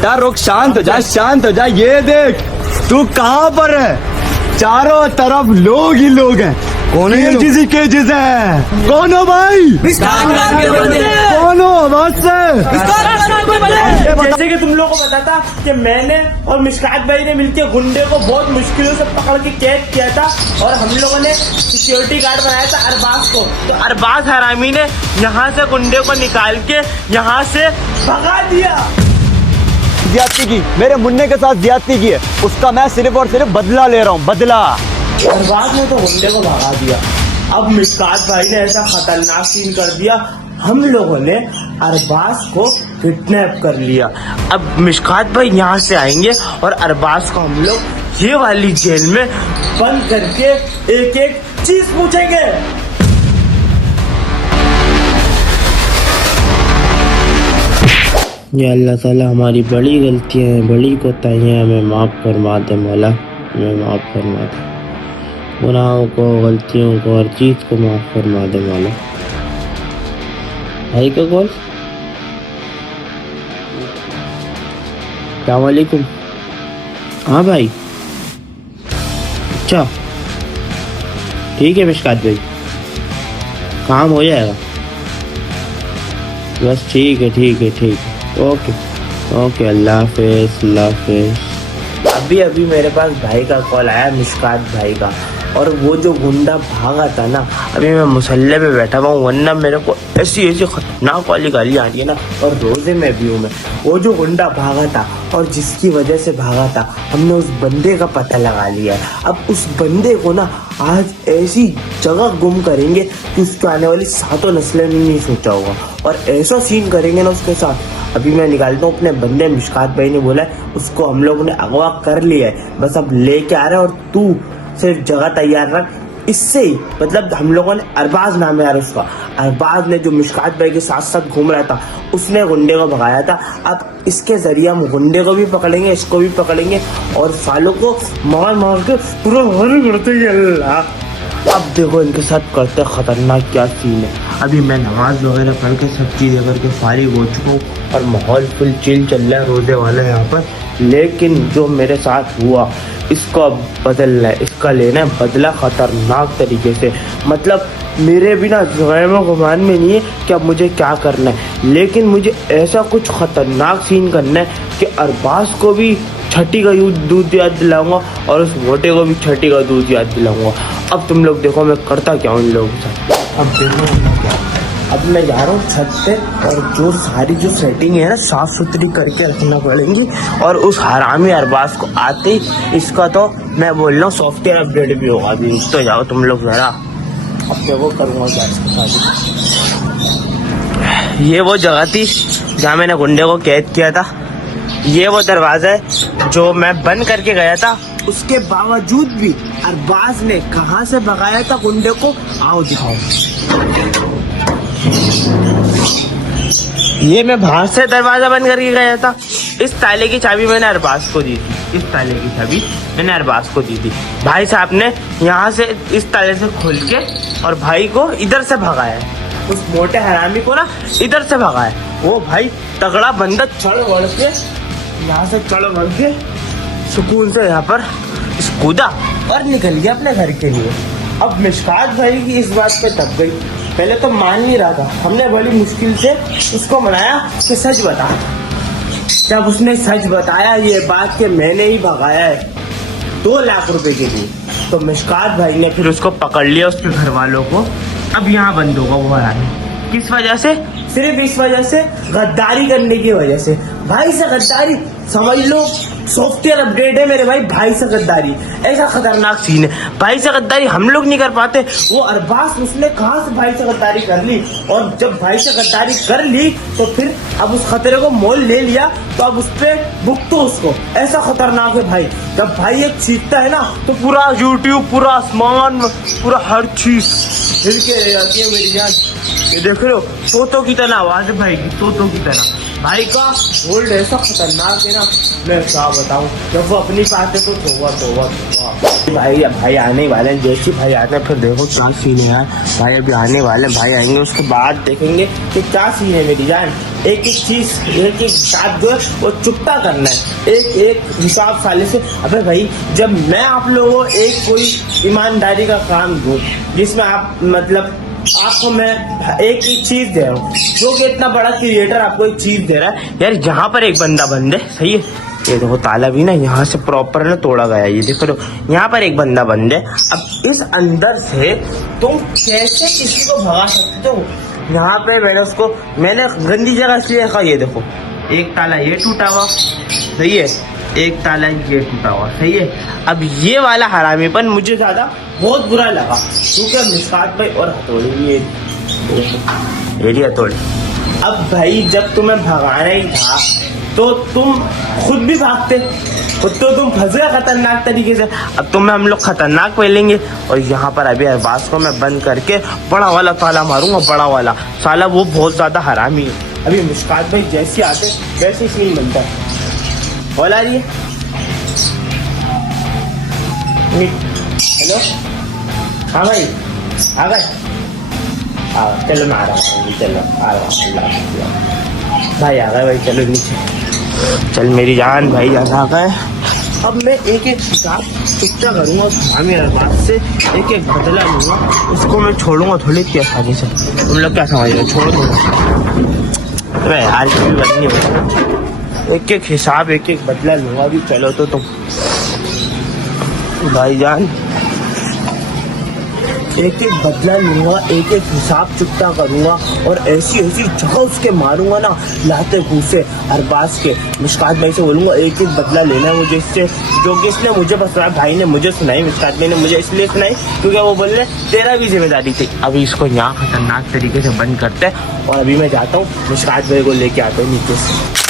रुक, शांत हो जा, शांत हो जा। ये देख तू कहाँ पर है, चारों तरफ लोग ही लोग हैं। कौन है केजिस है? कौन हो भाई? कौन हो आवाज से? जैसे कि तुम लोगों को पता था कि मैंने और मिशकात भाई ने मिलकर गुंडे को बहुत मुश्किलों से पकड़ के कैद किया था और हम लोगों ने सिक्योरिटी गार्ड बनाया था अरबाज को। तो अरबाज हरामी ने यहाँ से गुंडे को निकाल के यहाँ से भगा दिया। ज्यादती की, मेरे मुन्ने के साथ ज्यादती की है, उसका मैं सिर्फ और सिर्फ बदला ले रहा हूँ, बदला। अरबाज ने तो गुंडे को भगा दिया। अब मिशकात भाई ने ऐसा खतरनाक सीन कर दिया, हम लोगों ने अरबाज को किडनैप कर लिया। अब मिशकात भाई यहाँ से आएंगे और अरबाज को हम लोग ये वाली जेल में बंद करके एक एक चीज पूछेंगे। या अल्लाह ताला हमारी बड़ी गलतियाँ हैं, बड़ी कोताहियाँ हमें माफ़ फरमा दे मौला, हमें माफ़ फरमा दे। गुनाहों को, गलतियों को, हर चीज़ को माफ़ फरमा दे मौला। भाई का कॉल। अस्सलाम वालेकुम। हाँ भाई, अच्छा ठीक है मिशकात भाई, काम हो जाएगा। बस ठीक है, ठीक है, ठीक है, ओके ओके, अल्लाह हाफिज़, अल्लाह हाफिज़। अभी मेरे पास भाई का कॉल आया, मिशकात भाई का, और वो जो गुंडा भागा था ना, अभी मैं मुसल्ले पे बैठा हुआ हूँ, वरना मेरे को ऐसी ऐसी खतरनाक वाली गाली आ रही है ना, और रोजे में भी हूँ मैं। वो जो गुंडा भागा था और जिसकी वजह से भागा था, हमने उस बंदे का पता लगा लिया है। अब उस बंदे को ना आज ऐसी जगह गुम करेंगे कि उसके आने वाली 7 नस्लें भी नहीं सोचा होगा, और ऐसा सीन करेंगे ना उसके साथ। अभी मैं निकालता हूँ अपने बंदे, मिशकात भाई ने बोला है उसको हम लोगों ने अगवा कर लिया है, बस अब लेके आ रहे हैं, और तू सिर्फ जगह तैयार रख। इससे ही मतलब हम लोगों ने, अरबाज नाम है यार उसका, अरबाज ने जो मिशकात भाई के साथ साथ घूम रहा था, उसने गुंडे को भगाया था। अब इसके जरिए हम गुंडे को भी पकड़ेंगे, इसको भी पकड़ेंगे, और सालों को मार मार के पूरा हर करते अल्लाह। अब देखो इनके साथ करते खतरनाक क्या सीन है। अभी मैं नमाज वगैरह पढ़ के सब चीज़ें करके फारिग हो चुका हूँ और माहौल फुल चिल चल रहा है, रोजे वाला है यहाँ पर। लेकिन जो मेरे साथ हुआ इसको अब बदलना है, इसका लेना है बदला खतरनाक तरीके से। मतलब मेरे बिना ज़ुहैमा गुमान में नहीं है कि अब मुझे क्या करना है, लेकिन मुझे ऐसा कुछ खतरनाक सीन करना है कि अरबाज को भी छठी का दूध याद दिलाऊंगा और उस मोटे को भी छठी का दूध याद दिलाऊंगा। अब तुम लोग देखो मैं करता क्या हूँ इन लोगों के साथ। अब देखो अब मैं जा रहा हूँ छत पे, और जो सारी जो सेटिंग है ना साफ सुथरी करके रखना पड़ेंगी। और उस हरामी अरबाज को आते ही इसका तो मैं बोल रहा हूँ सॉफ्टवेयर अपडेट भी होगा। अभी तो जाओ तुम लोग जरा, अब देखो करूँगा क्या इसके साथ। ये वो जगह थी जहाँ मैंने गुंडे को कैद किया था, ये वो दरवाजा है जो मैं बंद करके गया था। उसके बावजूद भी अरबाज ने कहाँ से भगाया था गुंडे को, आओ दिखाओ। ये मैं बाहर से दरवाजा बंद करके गया था। इस ताले की चाबी मैंने अरबाज को दी थी, इस ताले की चाबी मैंने अरबाज को दी थी। भाई साहब ने यहाँ से इस ताले से खोल के और भाई को इधर से भगाया, उस मोटे हरामी को ना इधर से भगाया। वो भाई तगड़ा बंदा चढ़ बढ़ के यहाँ से चढ़ बढ़ के सुकून से यहाँ पर कूदा और निकल गया अपने घर के लिए। अब मिशकात भाई की इस बात पे दब गई, पहले तो मान नहीं रहा था। हमने बड़ी मुश्किल से उसको मनाया कि सच बता। जब उसने सच बताया ये बात कि मैंने ही भगाया है 2 लाख रुपए के लिए, तो मिशकात भाई ने फिर उसको पकड़ लिया, उसके घर वालों को। अब यहाँ बंद होगा वो हरामी। किस वजह से? सिर्फ इस वजह से, गद्दारी करने की वजह से। भाई से गद्दारी समझ लो, सॉफ्टवेयर अपडेट है मेरे भाई। भाई से गद्दारी ऐसा खतरनाक सीन है, भाई से गद्दारी हम लोग नहीं कर पाते। वो अरबाज उसने कहाँ से भाई से गद्दारी कर ली, और जब भाई से गद्दारी कर ली तो फिर अब उस खतरे को मोल ले लिया, तो अब उस पर भुगतो उसको। ऐसा खतरनाक है भाई। जब भाई एक सीखता है ना तो पूरा यूट्यूब, पूरा आसमान, पूरा हर चीज हिल के रह जाती है मेरी जान। ये देख रहे हो, तोतों की तरह आवाज है भाई की, तोतों की तरह। भाई का होल्ड ऐसा खतरनाक है ना, मैं क्या बताऊं। जब वो अपनी बात है तो तोबा। भाई आने वाले हैं, जैसे भाई आते हैं फिर देखो क्या सीन है यार। भाई अभी आने वाले हैं, भाई आएंगे उसके बाद देखेंगे कि क्या सीन है मेरी जान। एक एक चीज एक एक साथ जो है वो चुकता करना है, एक एक हिसाब साले से। अबे भाई जब मैं आप लोगों को एक कोई ईमानदारी का काम दूं जिसमें आप मतलब आपको मैं एक चीज दे रहा हूँ, जो कि इतना बड़ा क्रिएटर आपको एक चीज दे रहा है यार, यहाँ पर एक बंदा बंद है, सही है। ये देखो ताला भी ना यहाँ से प्रॉपर ना तोड़ा गया है, ये देखो लो यहाँ पर एक बंदा बंद है। अब इस अंदर से तुम कैसे किसी को भगा सकते हो? यहाँ पे मैंने गंदी जगह इसलिए रखा, ये देखो एक ताला ये टूटा हुआ, सही है, एक ताला ये टूटा हुआ, सही है। अब ये वाला हरामीपन मुझे ज्यादा बहुत बुरा लगा, क्योंकि मिसकात भाई और हथौड़ी भी ये हथौड़ी। अब भाई जब तुम्हें भगाना ही था तो तुम खुद भी भागते, खुद तो तुम फंस गए खतरनाक तरीके से। अब तुम्हें हम लोग खतरनाक पहलेंगे और यहाँ पर अभी अरबाज को मैं बंद करके बड़ा वाला ताला मारूंगा, बड़ा वाला साला, वो बहुत ज्यादा हरामी है। अभी मुस्कात भाई जैसे आते वैसे ही नहीं बनता। कॉल आ रही है, हेलो, हाँ भाई आ गए, चलो मैं आ रहा हूँ, चलो आ रहा हूँ भाई, आ गए भाई, चलो नीचे चल मेरी जान, भाई आ गए। अब मैं एक एक हिसाब चुकता करूँगा, हमें अरबाज से एक एक बदला लूँगा, उसको मैं छोड़ूंगा थोड़ी सी आसानी से। तुम लोग क्या समझ रहे हो? छोड़ दो यार, भी बदली हो, एक एक हिसाब एक एक बदला लूँगा अभी। चलो तो तुम भाईजान, एक एक बदला लूंगा, एक एक हिसाब चुकता करूंगा और ऐसी ऐसी जगह उसके मारूंगा ना, लाते घूसे अरबाज के। मुस्कात भाई से बोलूंगा एक एक बदला लेना है मुझे इससे, जो कि इसने मुझे बताया, भाई ने मुझे सुनाई, मुस्कात भाई ने मुझे इसलिए सुनाई क्योंकि वो बोल रहे तेरा भी जिम्मेदारी थी। अभी इसको यहाँ खतरनाक तरीके से बंद करते हैं और अभी मैं जाता हूँ मुस्कात भाई को लेके आता हूँ नीचे से।